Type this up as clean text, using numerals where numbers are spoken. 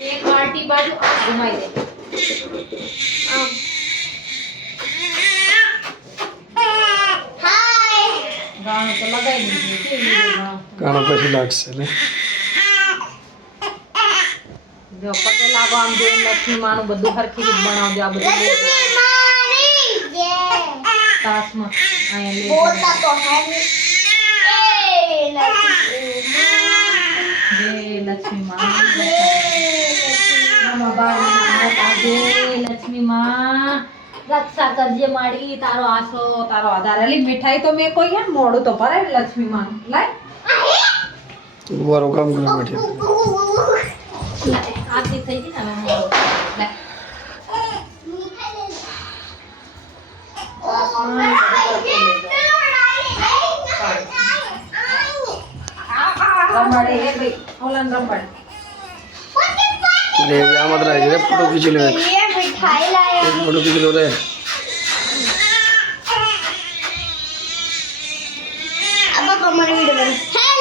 एक बाल्टी बाजू आप घुमाई दे गाना तो लगाई दीजिए गाना પછી લાગશે ને જો પગે લાગો આમ જોઈને લક્ષ્મી માનું બધું હરખી રીત બનાવજો આ બધું તાસમાં અહીંયા લે बोलता तो है જય લક્ષ્મી માં નમો બાળના જય લક્ષ્મી માં રક્ષા કરજે માડી તારો આસો તારો આધાર અલી મીઠાઈ તો મેં કોઈ યાર મોડું તો ભરાય લક્ષ્મી માં લાય વારો કામ કરે બેઠી આરતી થઈ ગઈ ને હવે મોડું લાય રંબાડે હે ભાઈ ઓલાન રંબાડે લે આમાં તો રે ફોટો ખીચી લે ये मिठाई लाया એક ફોટો ખીચી લો રે अब हमारी वीडियो